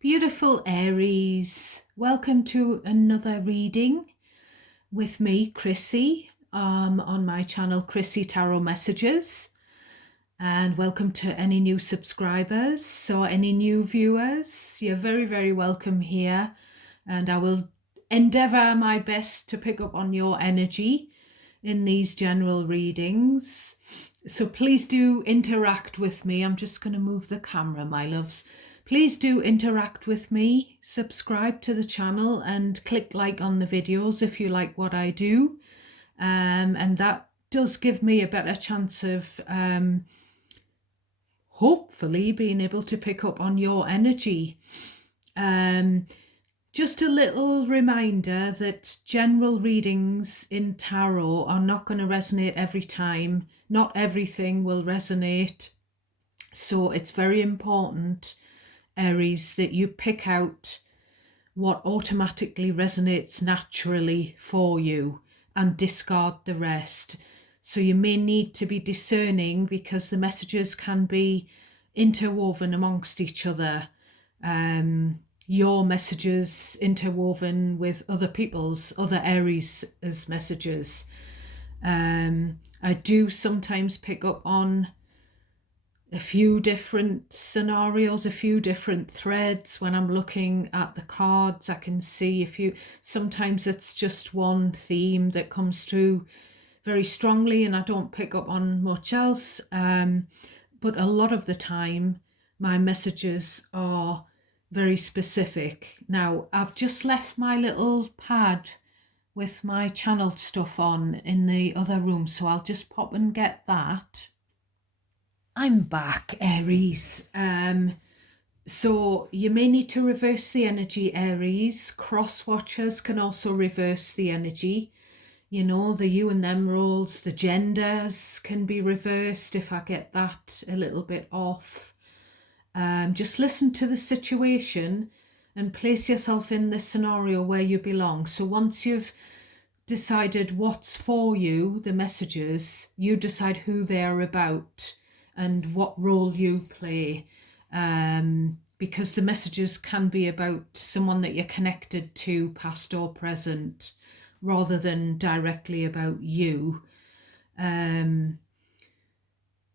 Beautiful Aries, welcome to another reading with me, Chrissy, on my channel, Chrissy Tarot Messages. And welcome to any new subscribers or any new viewers. You're very, very welcome here. And I will endeavour my best to pick up on your energy in these general readings. So please do interact with me. I'm just going to move the camera, my loves. Please do interact with me, subscribe to the channel and click like on the videos if you like what I do. And that does give me a better chance of hopefully being able to pick up on your energy. Just a little reminder that general readings in tarot are not going to resonate every time. Not everything will resonate. So it's very important, Aries, that you pick out what automatically resonates naturally for you and discard the rest. So you may need to be discerning because the messages can be interwoven amongst each other. Your messages interwoven with other people's, other Aries' messages. I do sometimes pick up on a few different scenarios, a few different threads. When I'm looking at the cards, I can see sometimes it's just one theme that comes through very strongly and I don't pick up on much else. But a lot of the time, my messages are very specific. Now, I've just left my little pad with my channeled stuff on in the other room, so I'll just pop and get that. I'm back, Aries. So you may need to reverse the energy, Aries. Cross watchers can also reverse the energy. You know, the you and them roles, the genders can be reversed if I get that a little bit off. Just listen to the situation and place yourself in the scenario where you belong. So once you've decided what's for you, the messages, you decide who they're about and what role you play, because the messages can be about someone that you're connected to, past or present, rather than directly about you.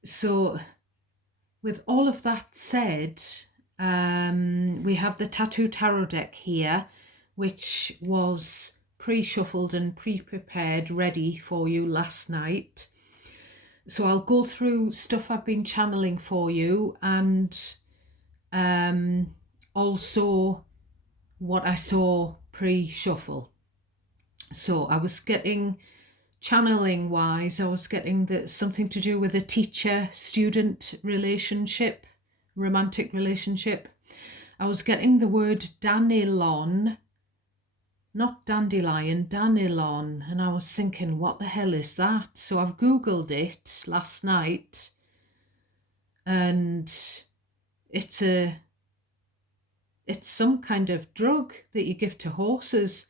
So with all of that said, we have the Tattoo Tarot deck here, which was pre-shuffled and pre-prepared ready for you last night. So I'll go through stuff I've been channeling for you and also what I saw pre-shuffle. So I was getting, channeling wise, I was getting something to do with a teacher-student relationship, romantic relationship. I was getting the word danilon, not dandelion, danilon, and I was thinking, what the hell is that? So I've Googled it last night, and it's some kind of drug that you give to horses.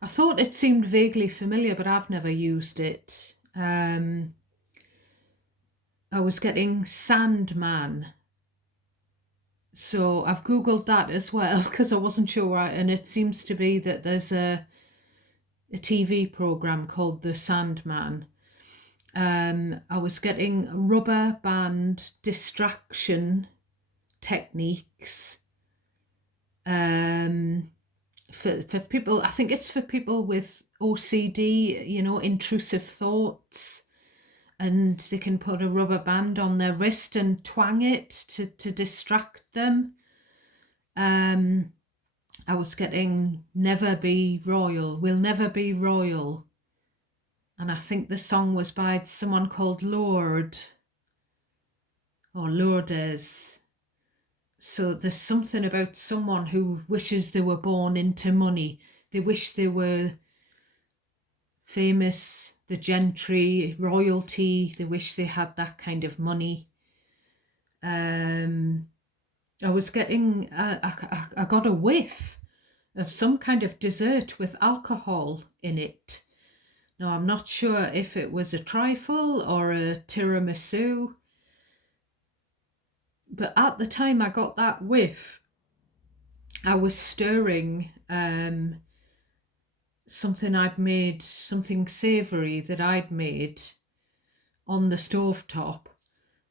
I thought it seemed vaguely familiar, but I've never used it. I was getting Sandman. So I've Googled that as well because I wasn't sure. And it seems to be that there's a TV program called The Sandman. I was getting rubber band distraction techniques. For people, I think it's for people with OCD, you know, intrusive thoughts, and they can put a rubber band on their wrist and twang it to distract them. I was getting Never Be Royal, We'll Never Be Royal. And I think the song was by someone called Lorde or Lourdes. So there's something about someone who wishes they were born into money. They wish they were famous, the gentry, royalty. They wish they had that kind of money. I was getting, I got a whiff of some kind of dessert with alcohol in it. Now, I'm not sure if it was a trifle or a tiramisu, but at the time I got that whiff, I was stirring something I'd made, something savoury that I'd made on the stovetop.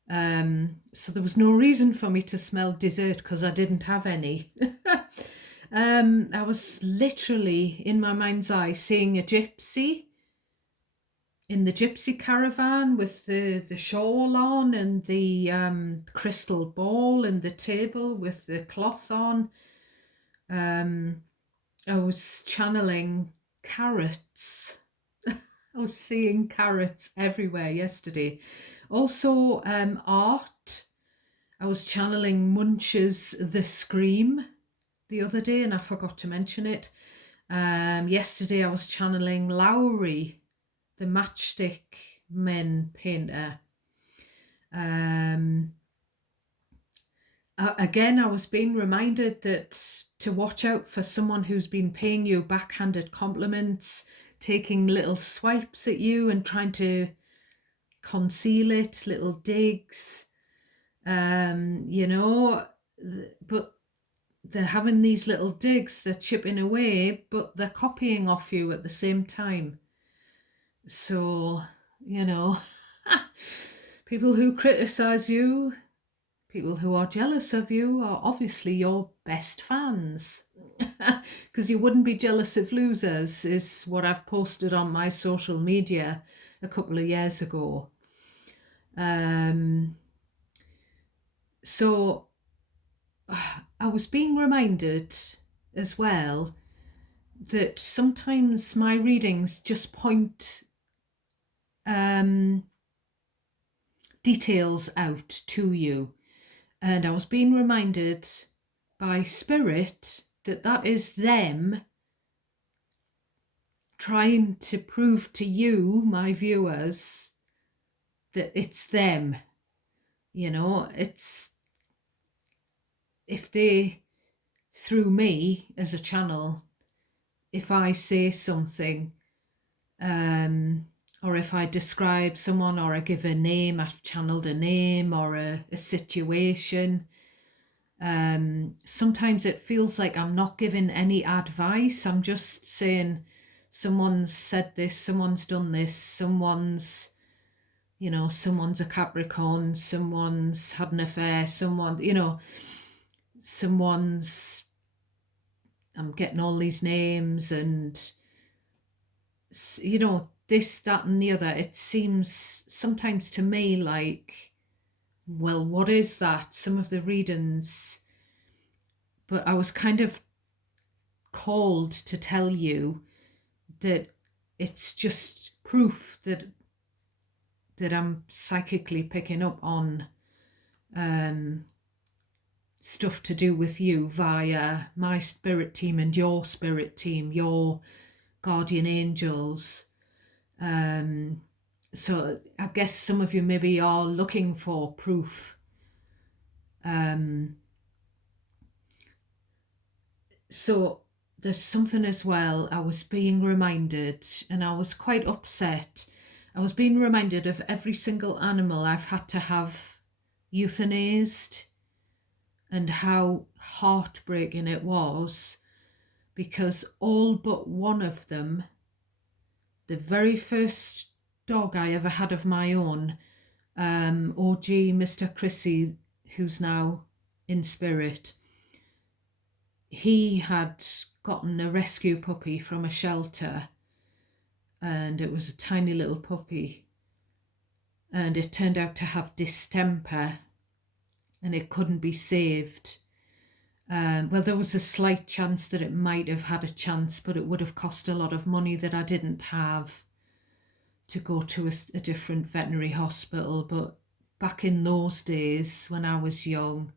So there was no reason for me to smell dessert because I didn't have any. I was literally in my mind's eye seeing a gypsy in the gypsy caravan with the shawl on and the crystal ball and the table with the cloth on. I was channeling carrots. I was seeing carrots everywhere yesterday. Also, art. I was channeling Munch's The Scream the other day and I forgot to mention it. Yesterday I was channeling Lowry, the Matchstick Men painter. Again, I was being reminded that to watch out for someone who's been paying you backhanded compliments, taking little swipes at you and trying to conceal it, little digs, you know, but they're having these little digs, they're chipping away, but they're copying off you at the same time. So, you know, people who criticize you, people who are jealous of you are obviously your best fans. Because you wouldn't be jealous of losers, is what I've posted on my social media a couple of years ago. So I was being reminded as well that sometimes my readings just point details out to you. And I was being reminded by Spirit that that is them trying to prove to you, my viewers, that it's them. You know, it's if they, through me as a channel, if I say something, or if I describe someone or I give a name, I've channeled a name or a situation, sometimes it feels like I'm not giving any advice. I'm just saying someone's said this, someone's done this, someone's a Capricorn, someone's had an affair, I'm getting all these names and, this, that and the other. It seems sometimes to me like, well, what is that? Some of the readings, but I was kind of called to tell you that it's just proof that I'm psychically picking up on stuff to do with you via my spirit team and your spirit team, your guardian angels. So I guess some of you maybe are looking for proof. So there's something as well. I was being reminded, and I was quite upset. I was being reminded of every single animal I've had to have euthanized and how heartbreaking it was, because all but one of them, the very first dog I ever had of my own, OG Mr. Chrissy, who's now in spirit, he had gotten a rescue puppy from a shelter, and it was a tiny little puppy, and it turned out to have distemper and it couldn't be saved. Well, there was a slight chance that it might have had a chance, but it would have cost a lot of money that I didn't have to go to a different veterinary hospital. But back in those days when I was young,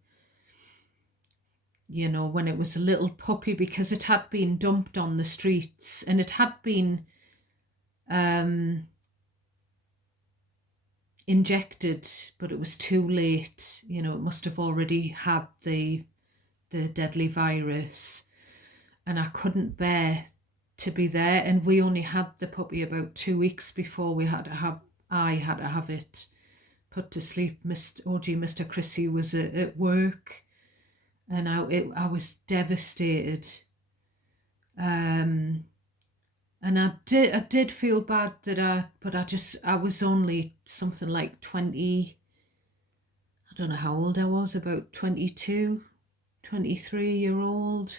when it was a little puppy, because it had been dumped on the streets and it had been injected, but it was too late. It must have already had the deadly virus, and I couldn't bear to be there. And we only had the puppy about 2 weeks before I had to have it put to sleep. OG Mr. Chrissy was at work, and I was devastated. And I did feel bad that I was only something like 20. I don't know how old I was, about 22, 23-year-old.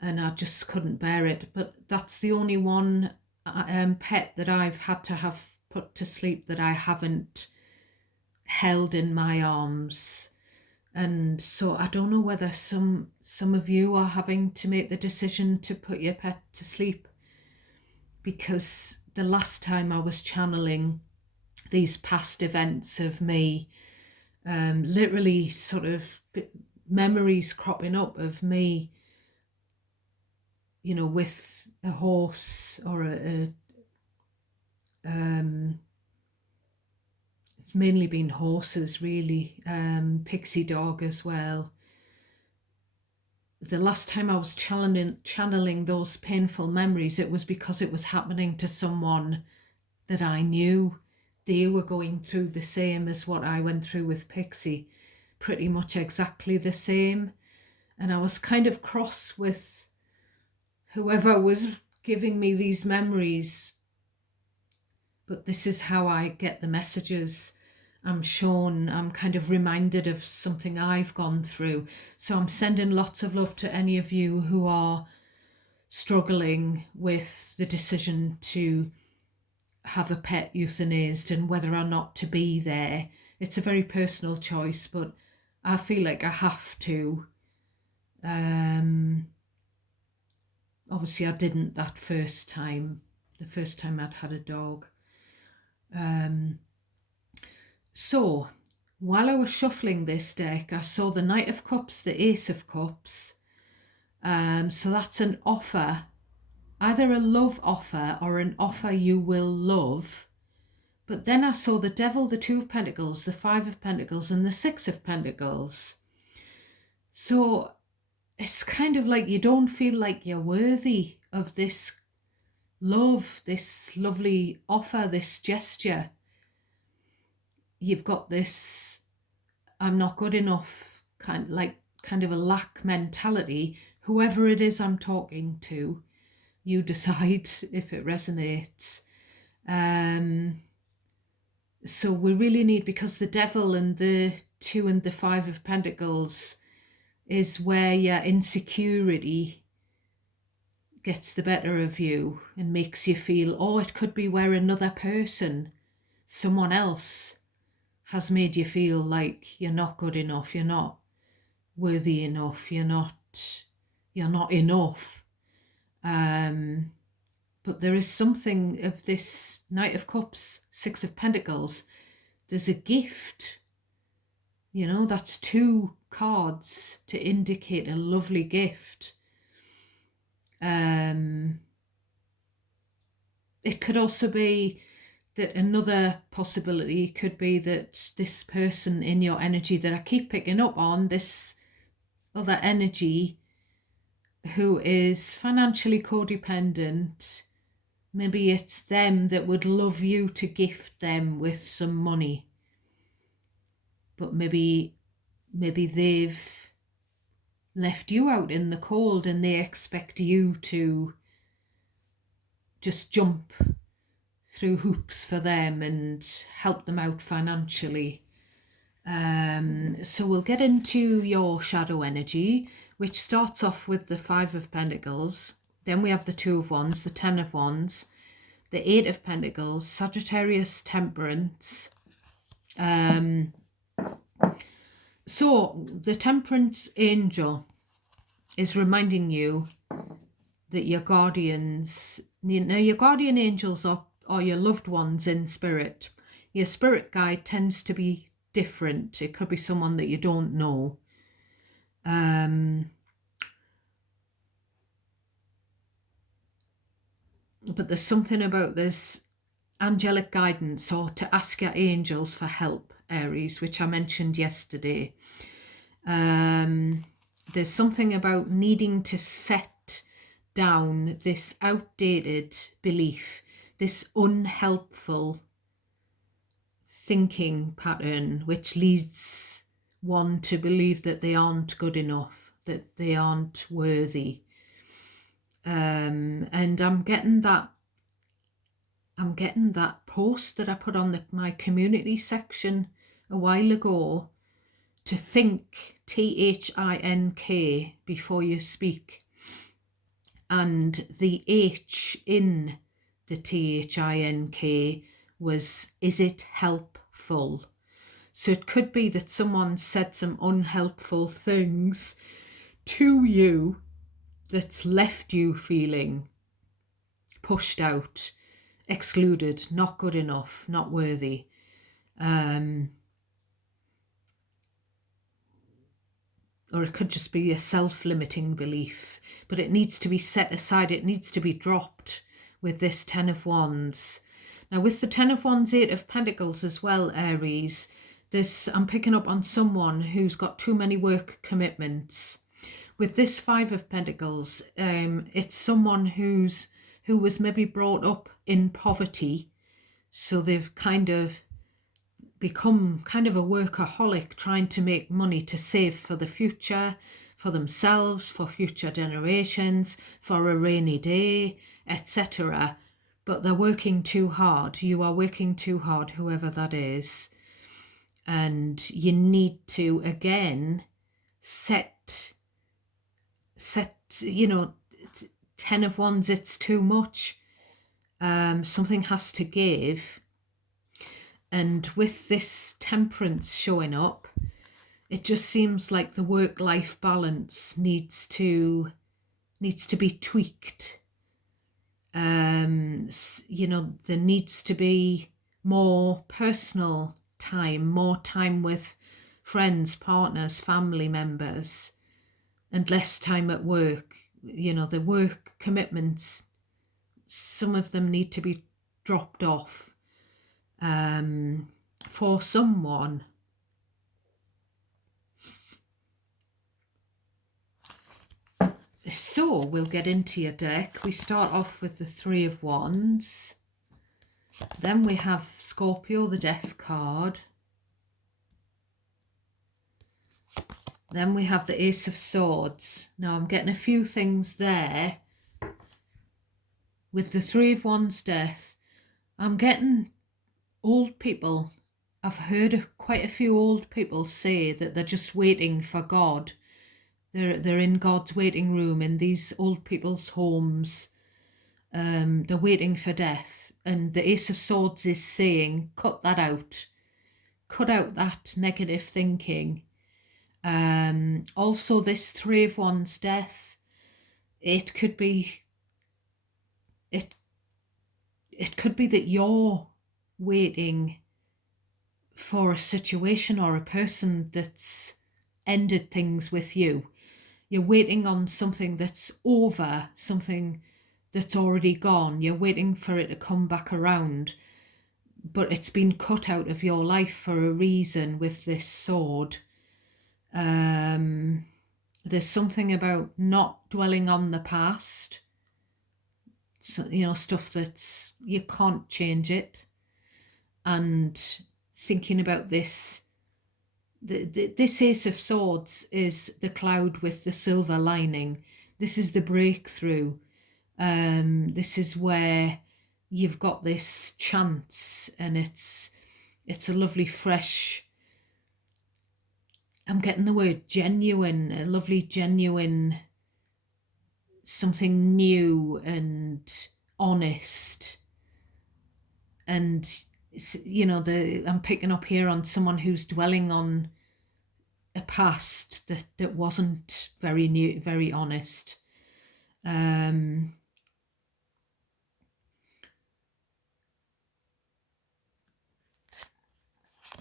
And I just couldn't bear it. But that's the only one pet that I've had to have put to sleep that I haven't held in my arms. And so I don't know whether some of you are having to make the decision to put your pet to sleep, because the last time I was channeling these past events of me, literally sort of memories cropping up of me, with a horse or it's mainly been horses really, pixie dog as well. The last time I was channeling those painful memories, it was because it was happening to someone that I knew. They were going through the same as what I went through with Pixie, pretty much exactly the same. And I was kind of cross with whoever was giving me these memories. But this is how I get the messages. I'm kind of reminded of something I've gone through. So I'm sending lots of love to any of you who are struggling with the decision to have a pet euthanized and whether or not to be there. It's a very personal choice, but I feel like I have to. Obviously I didn't the first time I'd had a dog. So while I was shuffling this deck, I saw the Knight of Cups, the Ace of Cups. So that's an offer, either a love offer or an offer you will love. But then I saw the Devil, the Two of Pentacles, the Five of Pentacles, and the Six of Pentacles. So it's kind of like you don't feel like you're worthy of this love, this lovely offer, this gesture. You've got this, I'm not good enough, kind of a lack mentality. Whoever it is I'm talking to, you decide if it resonates. So we really need, because the Devil and the Two and the Five of Pentacles is where your insecurity gets the better of you and makes you feel, oh, it could be where another person, someone else, has made you feel like you're not good enough, you're not worthy enough, you're not enough. But there is something of this Knight of Cups, Six of Pentacles. There's a gift, that's two cards to indicate a lovely gift. It could also be that another possibility could be that this person in your energy that I keep picking up on, this other energy who is financially codependent, maybe it's them that would love you to gift them with some money. But maybe they've left you out in the cold and they expect you to just jump through hoops for them and help them out financially. So we'll get into your shadow energy, which starts off with the Five of Pentacles. Then we have the Two of Wands, the Ten of Wands, the Eight of Pentacles, Sagittarius, Temperance. So the Temperance Angel is reminding you that your guardians, your guardian angels are your loved ones in spirit. Your spirit guide tends to be different. It could be someone that you don't know. But there's something about this angelic guidance, or to ask your angels for help, Aries, which I mentioned yesterday. There's something about needing to set down this outdated belief, this unhelpful thinking pattern, which leads one to believe that they aren't good enough, that they aren't worthy. And I'm getting that post that I put on my community section a while ago, to think, THINK, before you speak. And the H in the THINK was, is it helpful? So it could be that someone said some unhelpful things to you that's left you feeling pushed out, excluded, not good enough, not worthy. Or it could just be a self-limiting belief, but it needs to be set aside. It needs to be dropped with this Ten of Wands. Now with the Ten of Wands, Eight of Pentacles as well, Aries, I'm picking up on someone who's got too many work commitments. With this Five of Pentacles, it's someone who was maybe brought up in poverty, so they've kind of become kind of a workaholic, trying to make money to save for the future, for themselves, for future generations, for a rainy day, etc. But they're working too hard. You are working too hard, whoever that is. And you need to, again, set, you know, Ten of Wands, it's too much. Something has to give. And with this Temperance showing up, it just seems like the work-life balance needs to be tweaked. You know, there needs to be more personal time, more time with friends, partners, family members, and less time at work. You know, the work commitments, some of them need to be dropped off. For someone. So we'll get into your deck. We start off with the Three of Wands. Then we have Scorpio, the Death card. Then we have the Ace of Swords. Now I'm getting a few things there. With the Three of Wands, Death, I'm getting old people. I've heard quite a few old people say that they're just waiting for God. They're in God's waiting room in these old people's homes. They're waiting for death. And the Ace of Swords is saying, cut that out. Cut out that negative thinking. Also, this Three of Wands, Death, it could be that you're waiting for a situation or a person that's ended things with you. You're waiting on something that's over, something that's already gone. You're waiting for it to come back around, but it's been cut out of your life for a reason with this sword. There's something about not dwelling on the past. So, you know, stuff that's, you can't change it. And thinking about this, this Ace of Swords is the cloud with the silver lining. This is the breakthrough. This is where you've got this chance, and it's a lovely fresh, I'm getting the word genuine, a lovely genuine, something new and honest. And you know, I'm picking up here on someone who's dwelling on a past that wasn't very new, very honest.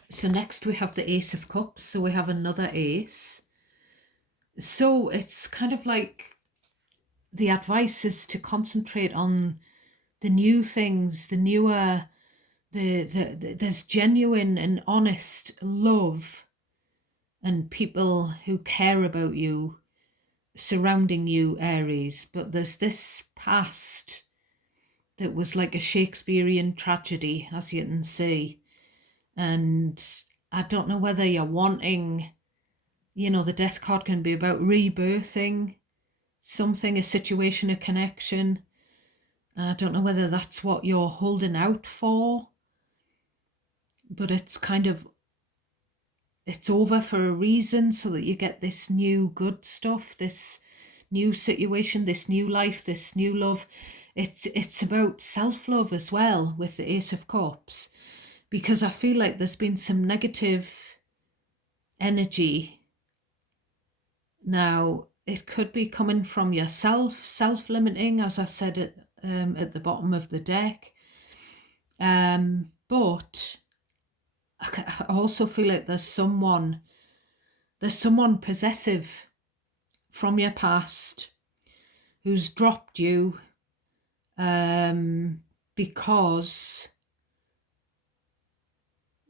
So next we have the Ace of Cups. So we have another ace. So it's kind of like the advice is to concentrate on the new things, the newer, there's genuine and honest love and people who care about you surrounding you, Aries. But there's this past that was like a Shakespearean tragedy, as you can see. And I don't know whether you're wanting you know, the death card can be about rebirthing something, a situation, a connection. I don't know whether that's what you're holding out for, but it's kind of, it's over for a reason, so that you get this new good stuff, this new situation, this new life, this new love. It's about self-love as well with the Ace of Cups, because I feel like there's been some negative energy. Now, it could be coming from yourself, self-limiting, as I said at the bottom of the deck. But I also feel like there's someone possessive from your past who's dropped you because,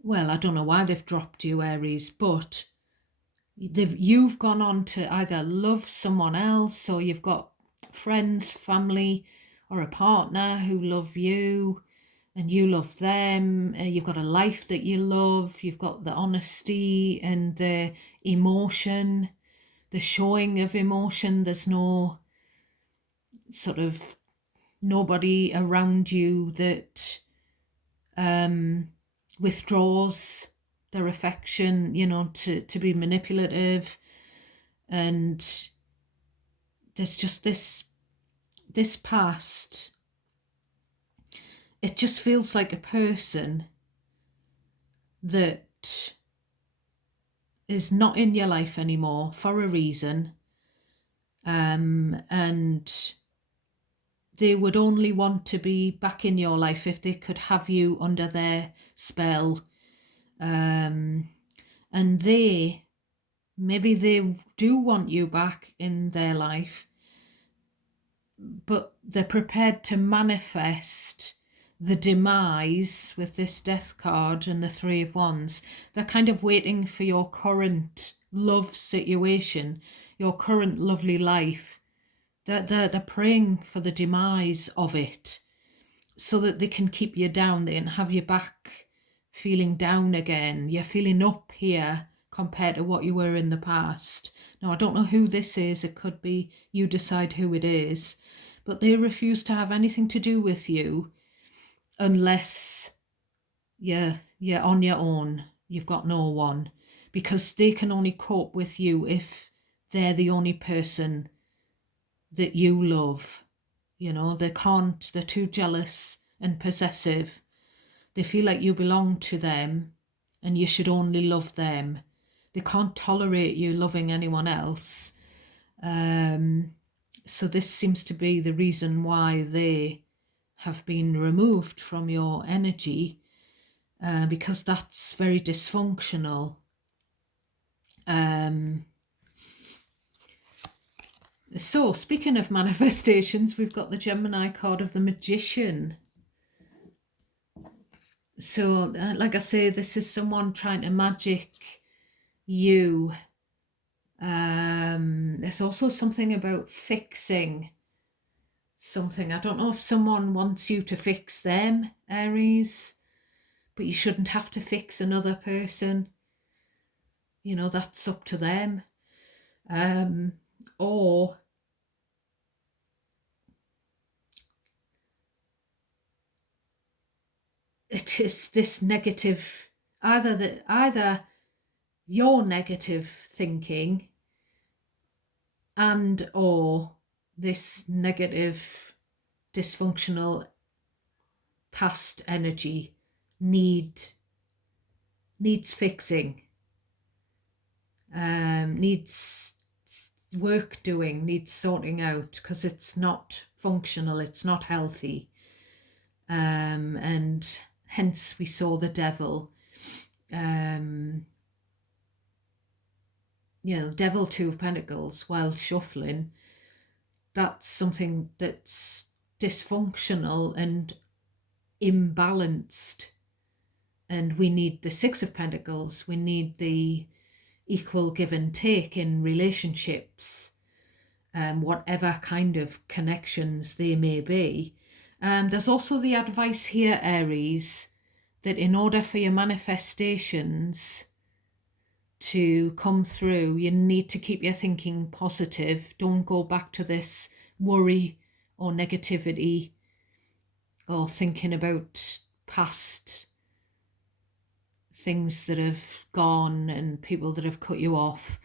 well, I don't know why they've dropped you, Aries, but you've gone on to either love someone else, or you've got friends, family, or a partner who love you and you love them. You've got a life that you love. You've got the honesty and the emotion, the showing of emotion. There's no sort of nobody around you that withdraws their affection, you know, to be manipulative. And there's just this past. It just feels like a person that is not in your life anymore for a reason, and they would only want to be back in your life if they could have you under their spell. And maybe they do want you back in their life, but they're prepared to manifest the demise with this death card and the Three of Wands. They're kind of waiting for your current love situation, your current lovely life. They're praying for the demise of it, so that they can keep you down. They can have you back feeling down again. You're feeling up here compared to what you were in the past. Now, I don't know who this is. It could be you decide who it is. But they refuse to have anything to do with you unless you're on your own. You've got no one. Because they can only cope with you if they're the only person that you love. You know, they can't, they're too jealous and possessive. They feel like you belong to them and you should only love them. They can't tolerate you loving anyone else. So this seems to be the reason why they have been removed from your energy, because that's very dysfunctional. So speaking of manifestations, we've got the Gemini card of the Magician. So like I say, this is someone trying to magic you. There's also something about fixing something. I don't know if someone wants you to fix them, Aries, but you shouldn't have to fix another person. You know, that's up to them. Or it is this negative, either your negative thinking and or this negative dysfunctional past energy needs fixing, needs work doing, needs sorting out, because it's not functional, it's not healthy. And hence we saw the devil. Devil, Two of Pentacles, while shuffling. That's something that's dysfunctional and imbalanced. And we need the Six of Pentacles. We need the equal give and take in relationships, whatever kind of connections they may be. There's also the advice here, Aries, that in order for your manifestations to come through, you need to keep your thinking positive. Don't go back to this worry or negativity or thinking about past things that have gone and people that have cut you off.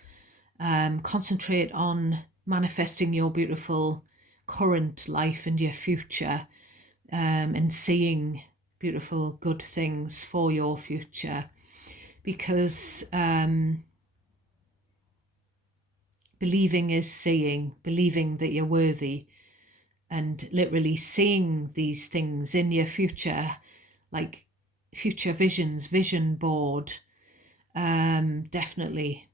Concentrate on manifesting your beautiful current life and your future, and seeing beautiful good things for your future, because believing is seeing, believing that you're worthy, and literally seeing these things in your future, like future visions, vision board. Definitely.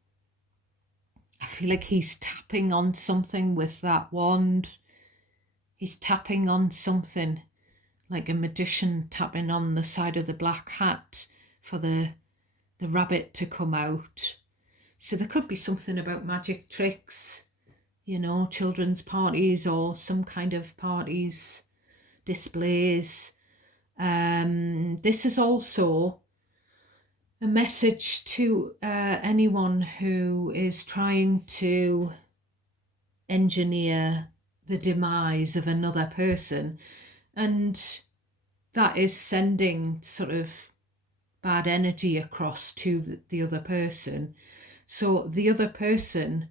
I feel like he's tapping on something with that wand. He's tapping on something like a magician tapping on the side of the black hat for the rabbit to come out. So there could be something about magic tricks, you know, children's parties or some kind of parties, displays. This is also a message to anyone who is trying to engineer the demise of another person, and that is sending sort of bad energy across to the other person. So the other person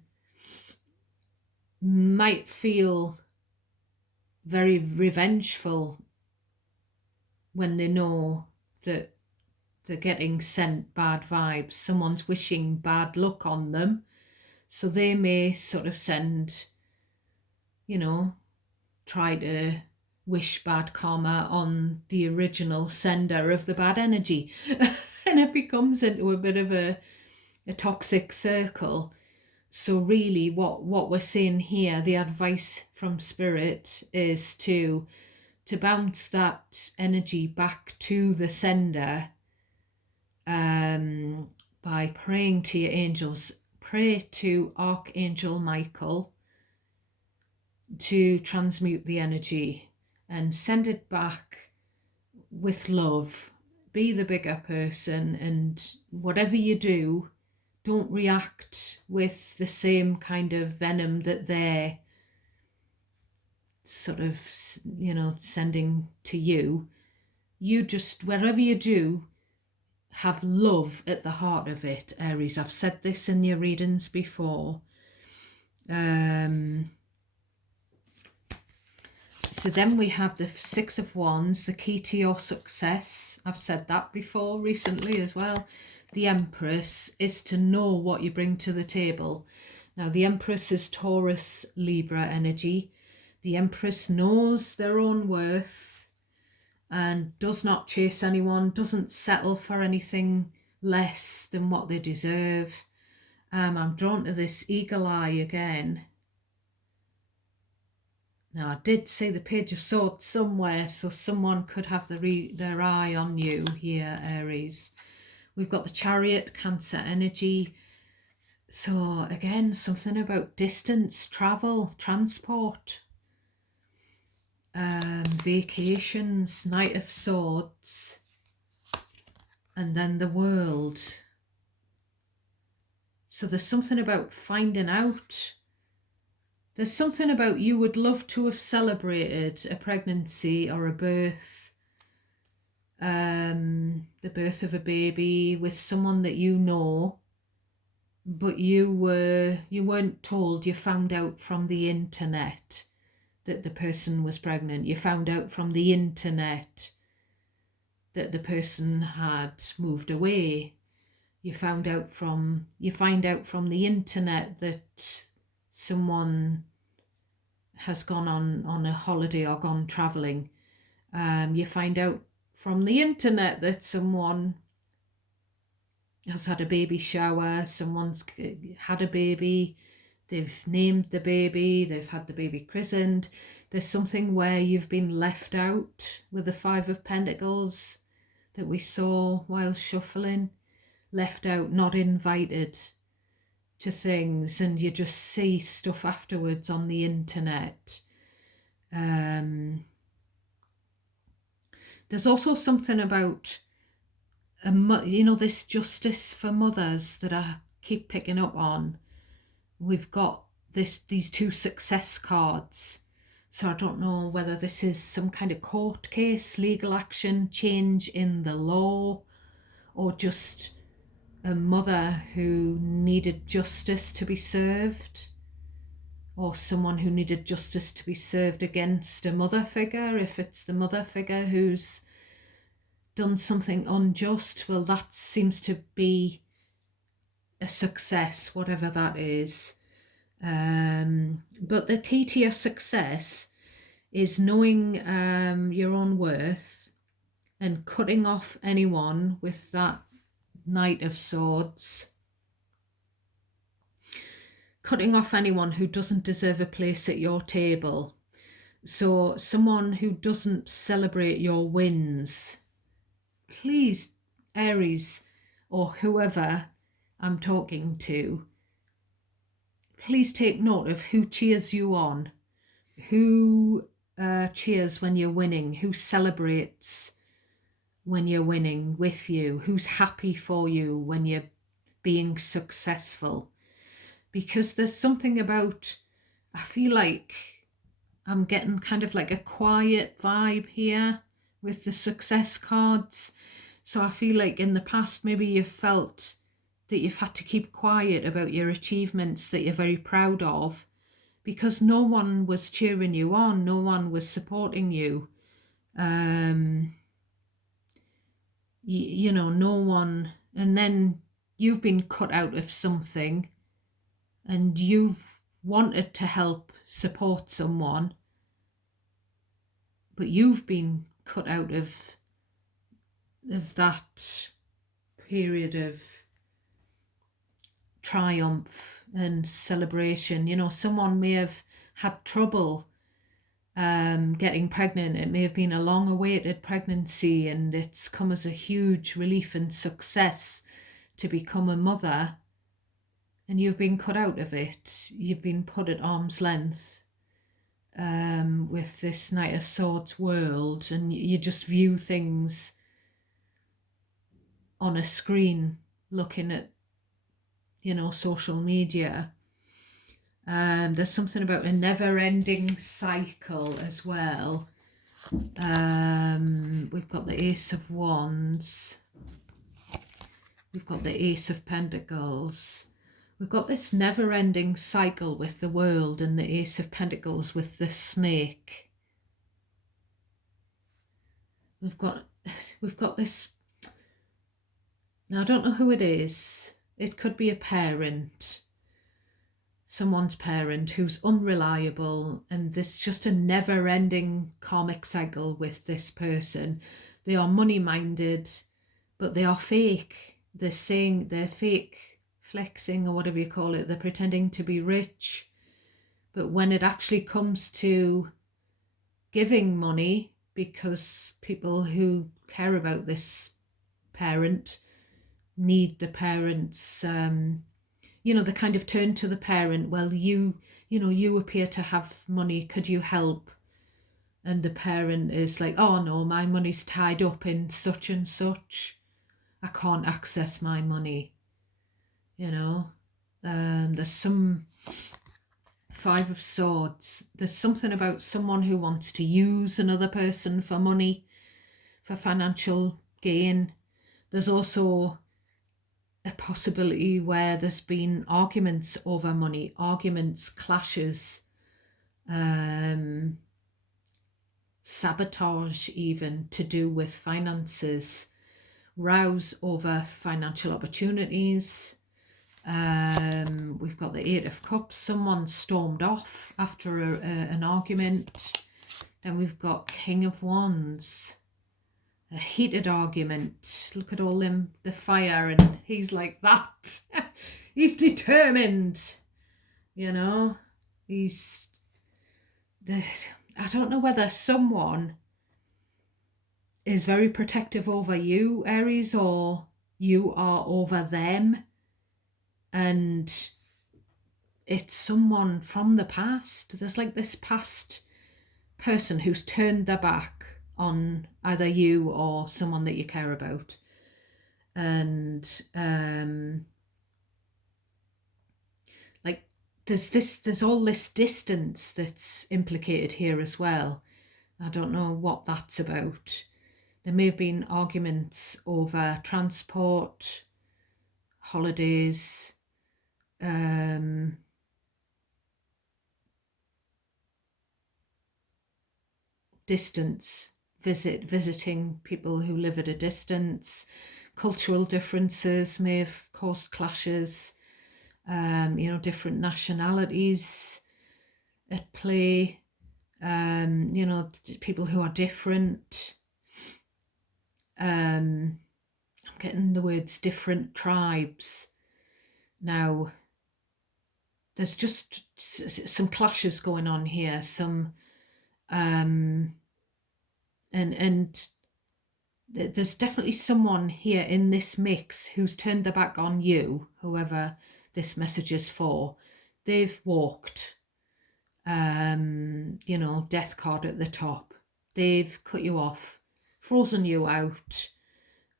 might feel very revengeful when they know that they're getting sent bad vibes. Someone's wishing bad luck on them. So they may sort of send, you know, try to wish bad karma on the original sender of the bad energy. And it becomes into a bit of a toxic circle. So really what we're seeing here, the advice from Spirit, is to bounce that energy back to the sender, by praying to your angels. Pray to Archangel Michael to transmute the energy and send it back with love. Be the bigger person, and whatever you do, don't react with the same kind of venom that they're sort of, you know, sending to you. You just, wherever you do, have love at the heart of it, Aries. I've said this in your readings before. So then we have the Six of Wands, the key to your success. I've said that before recently as well. The Empress is to know what you bring to the table. Now the Empress is Taurus, Libra energy. The Empress knows their own worth and does not chase anyone, doesn't settle for anything less than what they deserve. I'm drawn to this eagle eye again. Now, I did see the Page of Swords somewhere, so someone could have their eye on you here, Aries. We've got the Chariot, Cancer energy. So, again, something about distance, travel, transport, vacations, Knight of Swords, and then the World. So there's something about finding out. There's something about you would love to have celebrated a pregnancy or a birth, the birth of a baby with someone that you know, but you weren't told. You found out from the internet that the person was pregnant. You found out from the internet that the person had moved away. You find out from the internet that someone has gone on a holiday or gone travelling. You find out from the internet that someone has had a baby shower, someone's had a baby, they've named the baby, they've had the baby christened. There's something where you've been left out with the Five of Pentacles that we saw while shuffling. Left out, not invited to things, and you just see stuff afterwards on the internet. There's also something about, this justice for mothers that are keep picking up on, we've got these two success cards. So I don't know whether this is some kind of court case, legal action, change in the law, or just a mother who needed justice to be served, or someone who needed justice to be served against a mother figure. If it's the mother figure who's done something unjust, well, that seems to be a success, whatever that is. But the key to your success is knowing your own worth and cutting off anyone with that Knight of Swords, cutting off anyone who doesn't deserve a place at your table. So someone who doesn't celebrate your wins, please, Aries, or whoever I'm talking to, please take note of who cheers you on, who cheers when you're winning, who celebrates when you're winning with you, who's happy for you when you're being successful. Because there's something about, I feel like I'm getting kind of like a quiet vibe here with the success cards. So I feel like in the past, maybe you've felt that you've had to keep quiet about your achievements that you're very proud of, because no one was cheering you on, no one was supporting you. You know, no one, and then you've been cut out of something and you've wanted to help support someone, but you've been cut out of that period of triumph and celebration. You know, someone may have had trouble getting pregnant. It may have been a long-awaited pregnancy and it's come as a huge relief and success to become a mother, and you've been cut out of it. You've been put at arm's length with this Knight of Swords world, and you just view things on a screen looking at, you know, social media. There's something about a never-ending cycle as well. We've got the Ace of Wands. We've got the Ace of Pentacles. We've got this never-ending cycle with the World and the Ace of Pentacles with the Snake. We've got this. Now, I don't know who it is. It could be a parent, someone's parent who's unreliable, and there's just a never-ending karmic cycle with this person. They are money-minded, but they are fake. They're saying they're fake, flexing or whatever you call it. They're pretending to be rich, but when it actually comes to giving money, because people who care about this parent need the parent's you know, the kind of turn to the parent, well, you know, you appear to have money, could you help? And the parent is like, oh no, my money's tied up in such and such, I can't access my money. You know, there's some Five of Swords. There's something about someone who wants to use another person for money, for financial gain. There's also a possibility where there's been arguments over money, arguments, clashes, sabotage even to do with finances, rows over financial opportunities. We've got the Eight of Cups. Someone stormed off after an argument. Then we've got King of Wands. A heated argument. Look at all them, the fire, and he's like that. He's determined. You know, I don't know whether someone is very protective over you, Aries, or you are over them. And it's someone from the past. There's like this past person who's turned their back on either you or someone that you care about. And there's all this distance that's implicated here as well. I don't know what that's about. There may have been arguments over transport, holidays, distance, visiting people who live at a distance. Cultural differences may have caused clashes. Different nationalities at play. People who are different. I'm getting the words different tribes. Now, there's just some clashes going on here. And there's definitely someone here in this mix who's turned their back on you, whoever this message is for. They've walked, death card at the top. They've cut you off, frozen you out,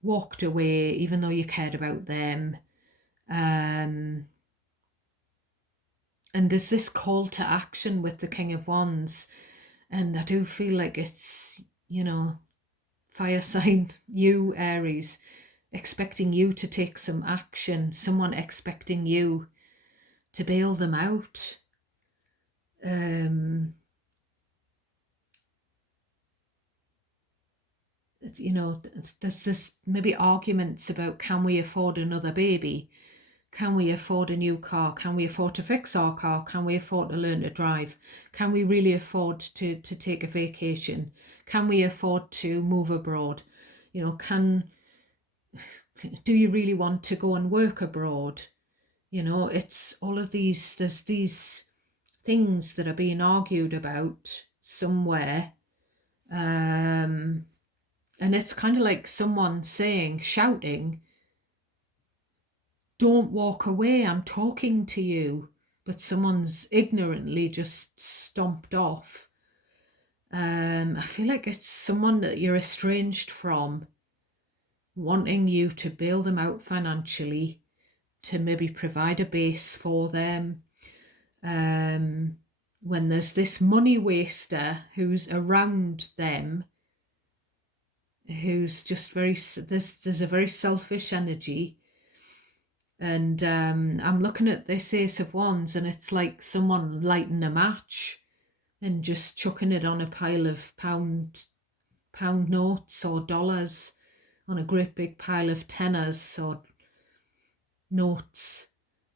walked away, even though you cared about them. And there's this call to action with the King of Wands. And I do feel like it's, fire sign, you, Aries, expecting you to take some action, someone expecting you to bail them out. There's this maybe arguments about, can we afford another baby? Can we afford a new car? Can we afford to fix our car? Can we afford to learn to drive? Can we really afford to take a vacation? Can we afford to move abroad? Do you really want to go and work abroad? It's all of these, there's these things that are being argued about somewhere. And it's kind of like someone shouting, don't walk away, I'm talking to you. But someone's ignorantly just stomped off. I feel like it's someone that you're estranged from, wanting you to bail them out financially, to maybe provide a base for them. When there's this money waster who's around them, who's just there's a very selfish energy. And I'm looking at this Ace of Wands, and it's like someone lighting a match and just chucking it on a pile of pound notes or dollars, on a great big pile of tenors or notes,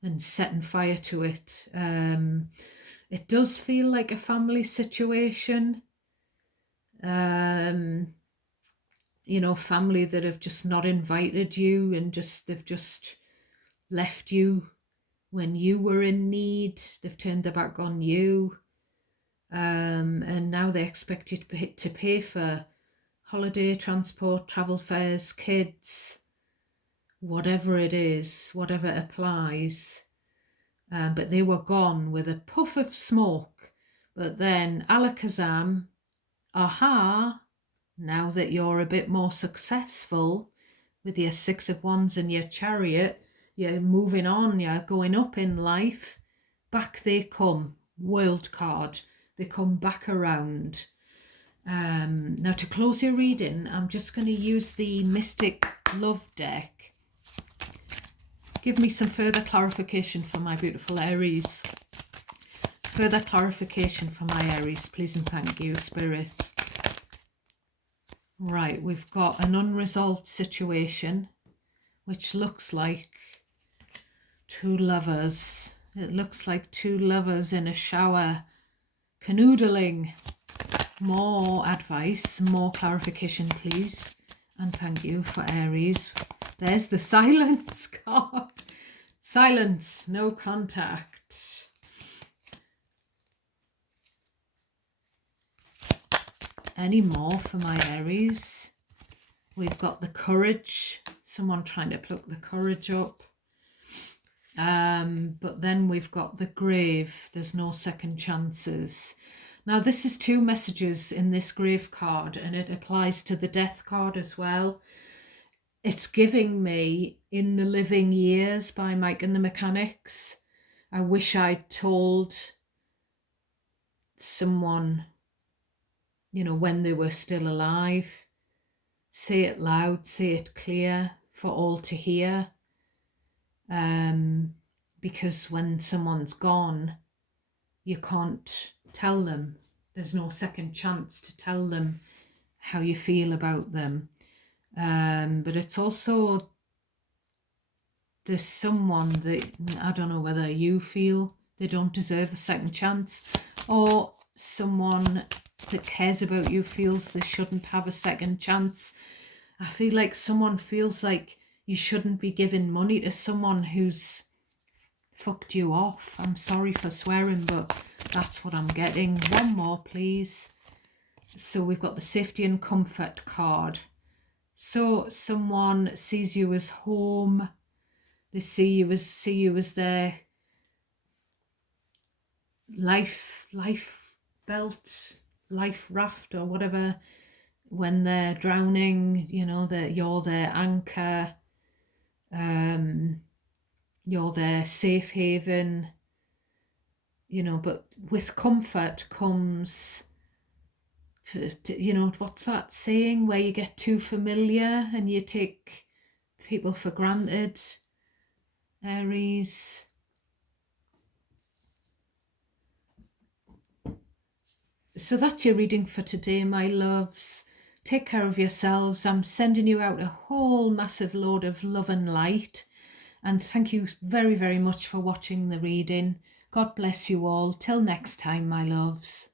and setting fire to it. It does feel like a family situation. Family that have just not invited you, and they've just left you when you were in need. They've turned their back on you, and now they expect you to pay for holiday, transport, travel fares, kids, whatever it is, whatever applies. But they were gone with a puff of smoke. But then alakazam, aha, now that you're a bit more successful with your Six of Wands and your Chariot, you're moving on, you're going up in life, back they come, World card, they come back around. Now, to close your reading, I'm just going to use the Mystic Love deck. Give me some further clarification for my beautiful Aries. Further clarification for my Aries, please and thank you, Spirit. Right, we've got an unresolved situation, which looks like two lovers. It looks like two lovers in a shower, canoodling. More advice, more clarification, please. And thank you for Aries. There's the silence card. Silence, no contact. Any more for my Aries? We've got the courage. Someone trying to pluck the courage up. But then we've got the grave. There's no second chances. Now, this is two messages in this grave card, and it applies to the death card as well. It's giving me In the Living Years by Mike and the Mechanics. I wish I'd told someone, you know, when they were still alive. Say it loud, say it clear for all to hear. Because when someone's gone, you can't tell them. There's no second chance to tell them how you feel about them. But it's also, there's someone that, I don't know whether you feel they don't deserve a second chance, or someone that cares about you feels they shouldn't have a second chance. I feel like someone feels like you shouldn't be giving money to someone who's fucked you off. I'm sorry for swearing, but that's what I'm getting. One more, please. So we've got the safety and comfort card. So someone sees you as home. They see you as their life belt, life raft, or whatever. When they're drowning, you know, that you're their anchor. You're their safe haven, you know. But with comfort comes, you know, what's that saying where you get too familiar and you take people for granted, Aries? So that's your reading for today, my loves. Take care of yourselves. I'm sending you out a whole massive load of love and light. And thank you very, very much for watching the reading. God bless you all. Till next time, my loves.